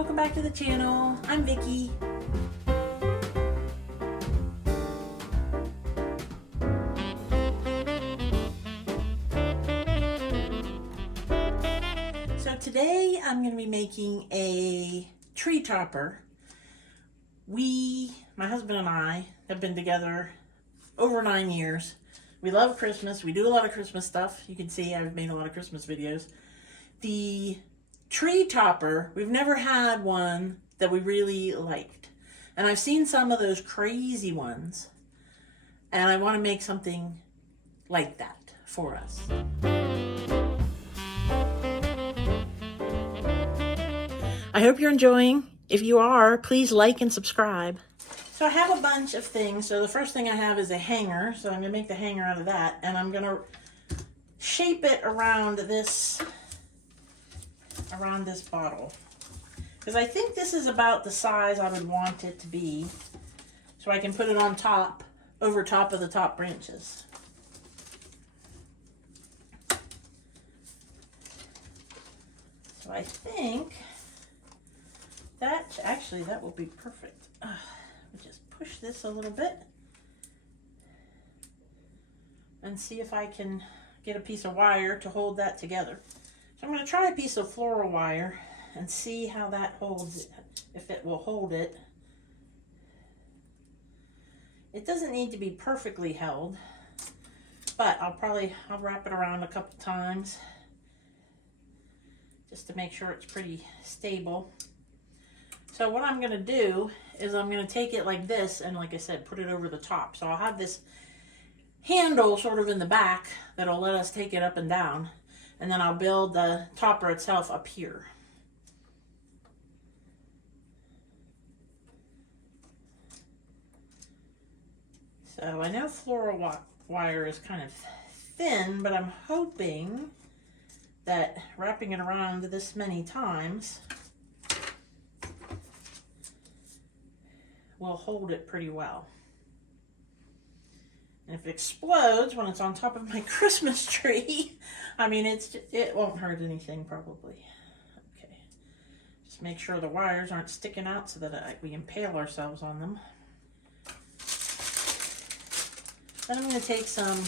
welcome back to the channel. I'm Vicky. So today I'm going to be making a tree topper. My husband and I, have been together over 9 years. We love Christmas. We do a lot of Christmas stuff. You can see I've made a lot of Christmas videos. The tree topper, we've never had one that we really liked. And I've seen some of those crazy ones. And I want to make something like that for us. I hope you're enjoying. If you are, please like and subscribe. So I have a bunch of things. So the first thing I have is a hanger. So I'm going to make the hanger out of that. And I'm going to shape it around this bottle. Because I think this is about the size I would want it to be. So I can put it on top, over top of the top branches. So I think that, actually that will be perfect. Just push this a little bit and see if I can get a piece of wire to hold that together. So I'm going to try a piece of floral wire and see how that holds it, if it will hold it. It doesn't need to be perfectly held, but I'll wrap it around a couple times just to make sure it's pretty stable. So what I'm going to do is I'm going to take it like this and, like I said, put it over the top. So I'll have this handle sort of in the back that'll let us take it up and down. And then I'll build the topper itself up here. So I know floral wire is kind of thin, but I'm hoping that wrapping it around this many times will hold it pretty well. And if it explodes when it's on top of my Christmas tree, I mean, it won't hurt anything probably. Okay, just make sure the wires aren't sticking out so that we impale ourselves on them. Then I'm going to take some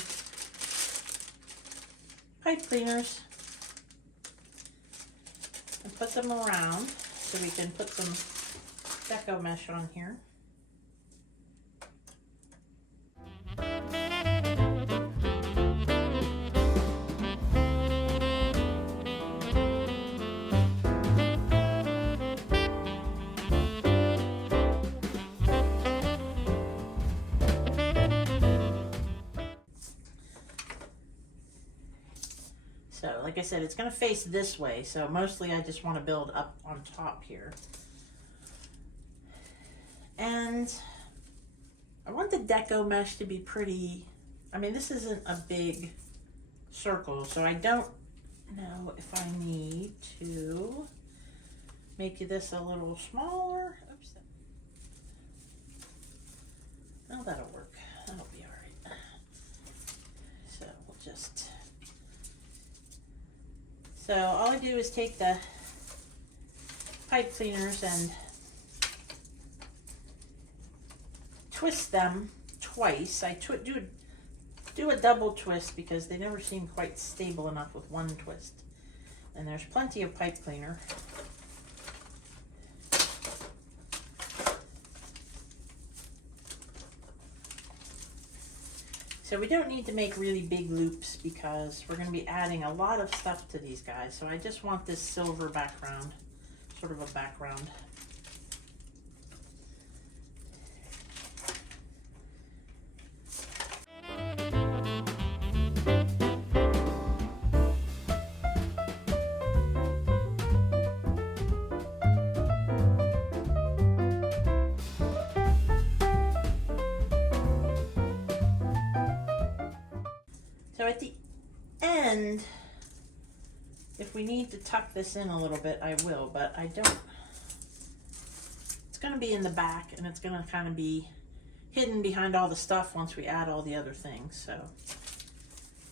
pipe cleaners and put them around so we can put some deco mesh on here. So, like I said, it's going to face this way, so mostly I just want to build up on top here. And I want the deco mesh to be pretty, I mean, this isn't a big circle, so I don't know if I need to make this a little smaller. Oops. Oh, that'll work. That'll be all right. So we'll just... So all I do is take the pipe cleaners and twist them twice. I do a double twist because they never seem quite stable enough with one twist. And there's plenty of pipe cleaner. So we don't need to make really big loops because we're going to be adding a lot of stuff to these guys. So I just want this silver background, sort of a background. So at the end, if we need to tuck this in a little bit, I will, but I don't. It's going to be in the back, and it's going to kind of be hidden behind all the stuff once we add all the other things.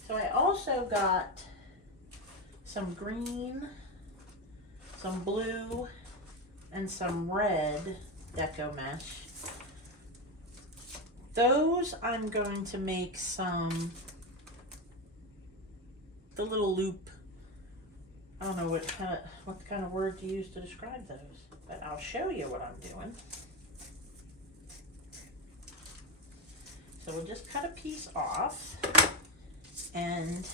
So I also got some green, some blue, and some red deco mesh. Those I'm going to make the little loop. I don't know what kind of word to use to describe those, but I'll show you what I'm doing. So we'll just cut a piece off and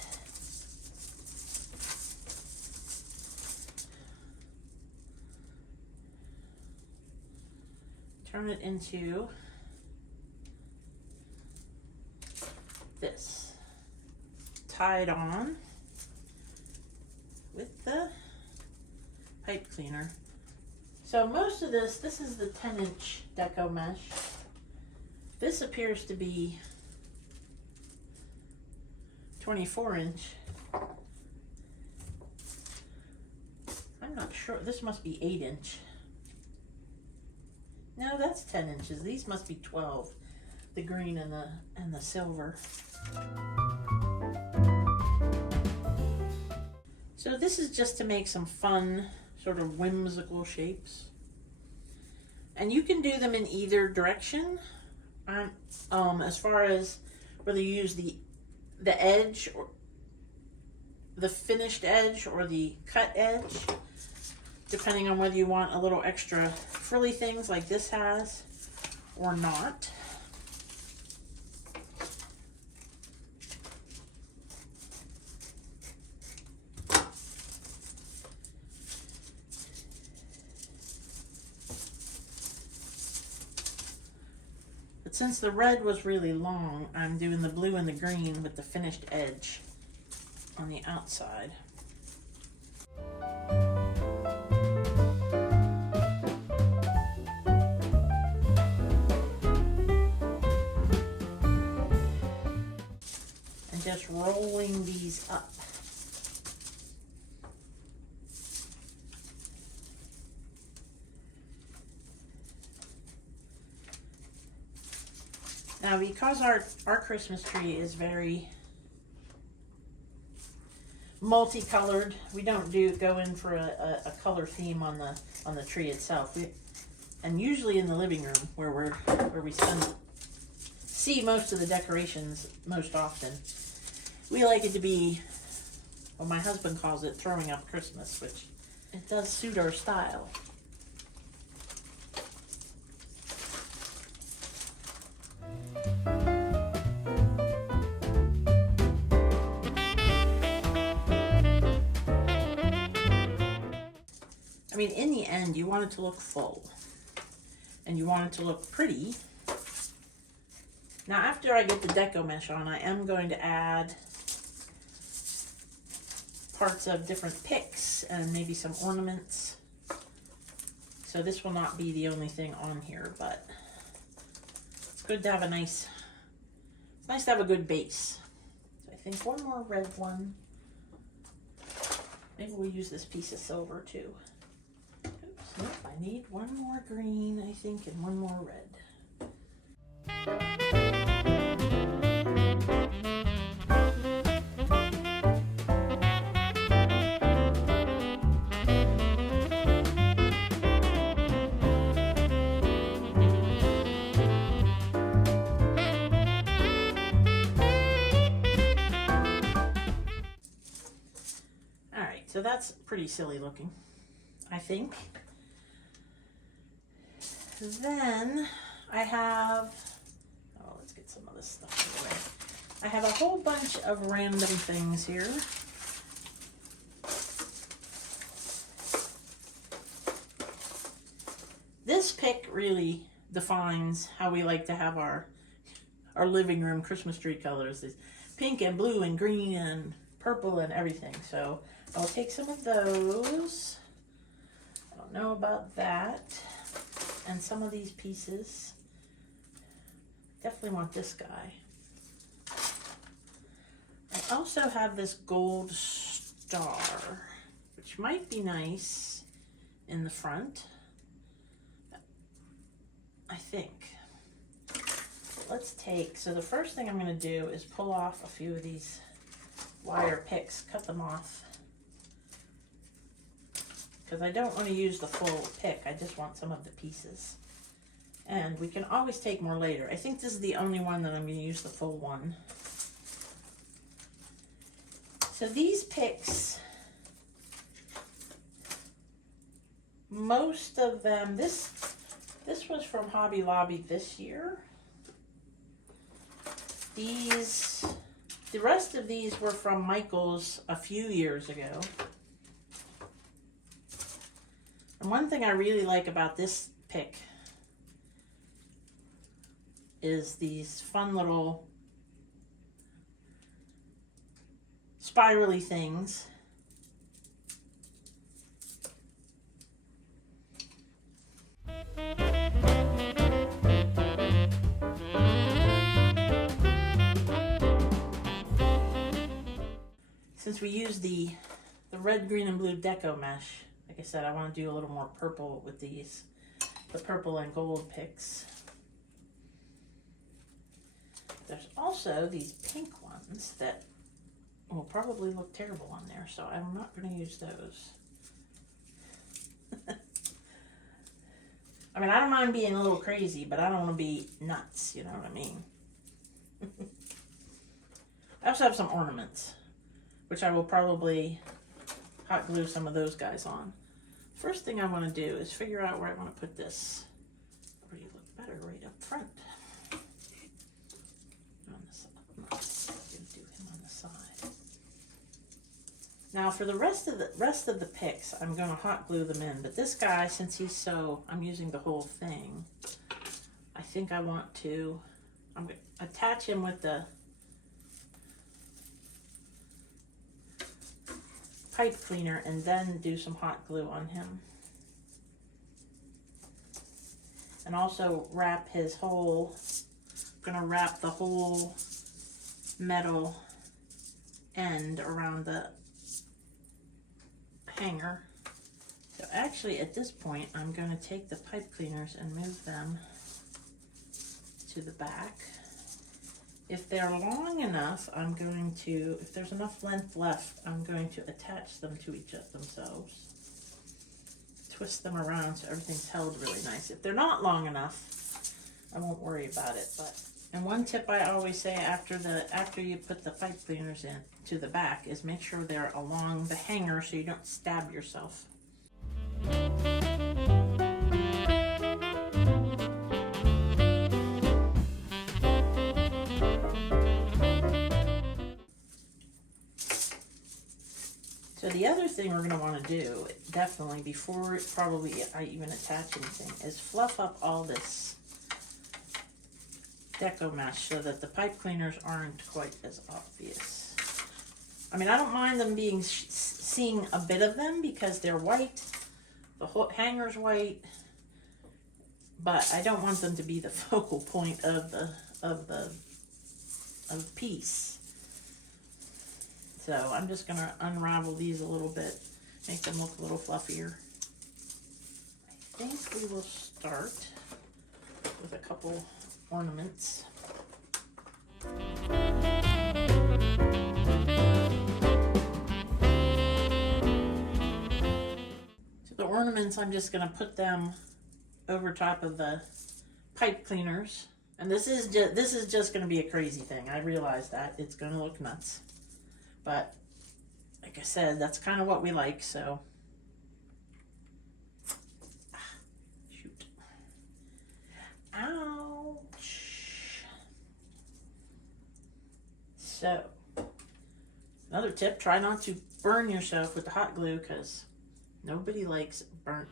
turn it into this, tied on with the pipe cleaner. So most of this is the 10-inch deco mesh. This appears to be 24-inch. I'm not sure. This must be 8-inch. No, that's 10 inches. These must be 12. The green and the silver. So this is just to make some fun, sort of whimsical shapes. And you can do them in either direction. As far as whether you use the edge or the finished edge or the cut edge, depending on whether you want a little extra frilly things like this has or not. But since the red was really long, I'm doing the blue and the green with the finished edge on the outside. And just rolling these up. Now, because our Christmas tree is very multicolored, we don't go in for a color theme on the tree itself. And usually in the living room where we see most of the decorations most often, we like it to be, well, my husband calls it throwing up Christmas, which it does suit our style. I mean, in the end, you want it to look full and you want it to look pretty. Now, after I get the deco mesh on, I am going to add parts of different picks and maybe some ornaments. So this will not be the only thing on here, but it's good to have it's nice to have a good base. So I think one more red one. Maybe we'll use this piece of silver too. Nope, I need one more green, I think, and one more red. All right, so that's pretty silly looking, I think. Then I have, let's get some of this stuff away. I have a whole bunch of random things here. This pick really defines how we like to have our living room Christmas tree colors. It's pink and blue and green and purple and everything. So I'll take some of those. I don't know about that. And some of these pieces. Definitely want this guy. I also have this gold star, which might be nice in the front, I think. Let's take, so the first thing I'm going to do is pull off a few of these wire picks, cut them off. because I don't want to use the full pick. I just want some of the pieces. And we can always take more later. I think this is the only one that I'm going to use the full one. So these picks, most of them, this was from Hobby Lobby this year. The rest of these were from Michael's a few years ago. And one thing I really like about this pick is these fun little spirally things. Since we use the red, green, and blue deco mesh, like I said, I want to do a little more purple with these, the purple and gold picks. There's also these pink ones that will probably look terrible on there, so I'm not going to use those. I mean, I don't mind being a little crazy, but I don't want to be nuts, you know what I mean? I also have some ornaments, which I will probably hot glue some of those guys on. First thing I want to do is figure out where I want to put this. Where you look better right up front. On the side. I'm not going to do him on the side. Now for the rest of the picks, I'm going to hot glue them in. But this guy, since he's so, I'm using the whole thing. I think I want to. I'm going to attach him with the pipe cleaner and then do some hot glue on him. And also wrap his whole, I'm gonna wrap the whole metal end around the hanger. So actually at this point, I'm gonna take the pipe cleaners and move them to the back. If they're long enough, I'm going to, if there's enough length left, I'm going to attach them to each of themselves. Twist them around so everything's held really nice. If they're not long enough, I won't worry about it. But and one tip I always say after you put the pipe cleaners in to the back is make sure they're along the hanger so you don't stab yourself. So the other thing we're going to want to do, definitely before probably I even attach anything, is fluff up all this deco mesh so that the pipe cleaners aren't quite as obvious. I mean, I don't mind them being seeing a bit of them because they're white, the whole hanger's white, but I don't want them to be the focal point of the piece. So I'm just going to unravel these a little bit, make them look a little fluffier. I think we will start with a couple ornaments. So the ornaments, I'm just going to put them over top of the pipe cleaners. And this is just going to be a crazy thing. I realize that. It's going to look nuts. But, like I said, that's kind of what we like, so. Shoot. Ouch. So, another tip, try not to burn yourself with the hot glue, because nobody likes burnt.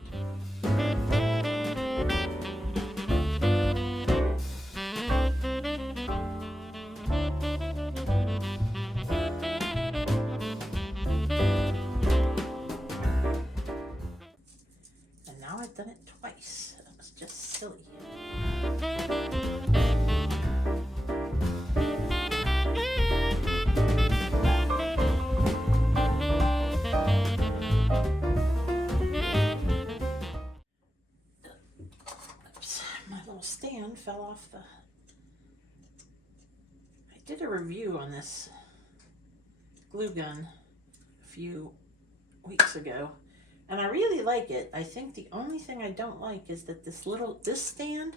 I've done it twice. That was just silly. Oops, my little stand fell off the... I did a review on this glue gun a few weeks ago. And I really like it. I think the only thing I don't like is that this stand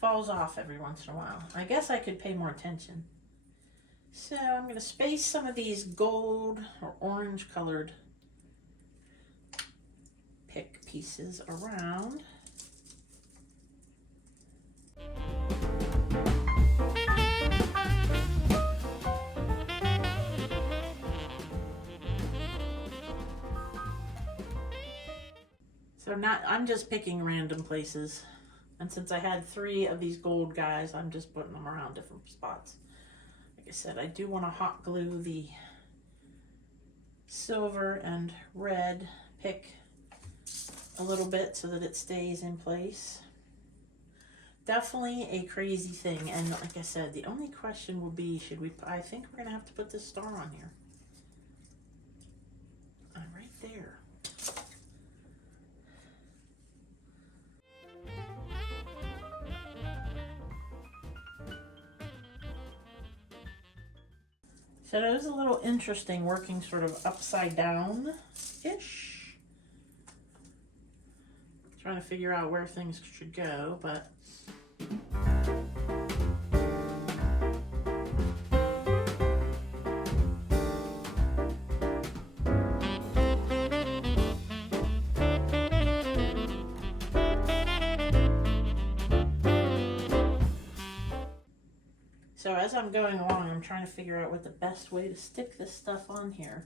falls off every once in a while. I guess I could pay more attention. So I'm going to space some of these gold or orange colored pick pieces around. So I'm just picking random places. And since I had 3 of these gold guys, I'm just putting them around different spots. Like I said, I do want to hot glue the silver and red pick a little bit so that it stays in place. Definitely a crazy thing. And like I said, the only question will be, I think we're going to have to put this star on here. Right there. So it was a little interesting working sort of upside down-ish. Trying to figure out where things should go, but... So as I'm going along, I'm trying to figure out what the best way to stick this stuff on here.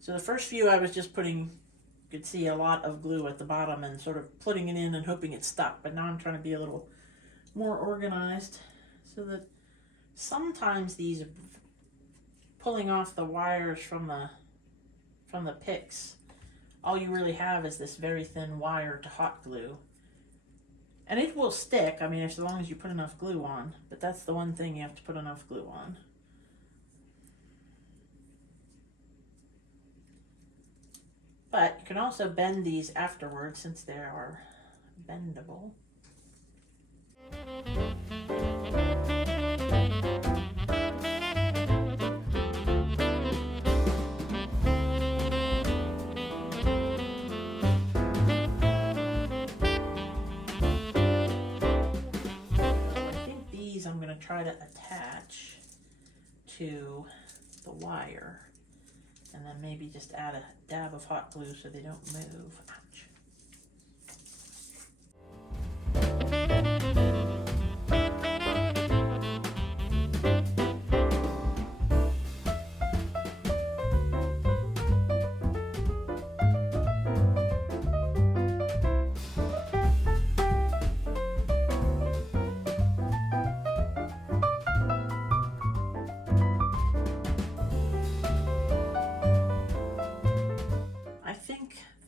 So the first few I was just putting, you could see a lot of glue at the bottom and sort of putting it in and hoping it stuck. But now I'm trying to be a little more organized so that sometimes these pulling off the wires from the picks, all you really have is this very thin wire to hot glue. And it will stick, I mean, as long as you put enough glue on. But that's the one thing, you have to put enough glue on. But you can also bend these afterwards since they are bendable. I'm going to try to attach to the wire and then maybe just add a dab of hot glue so they don't move. Ouch.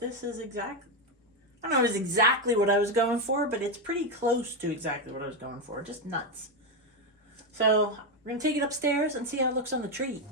This is exactly, I don't know if it's exactly what I was going for, but it's pretty close to exactly what I was going for. Just nuts. So we're going to take it upstairs and see how it looks on the tree.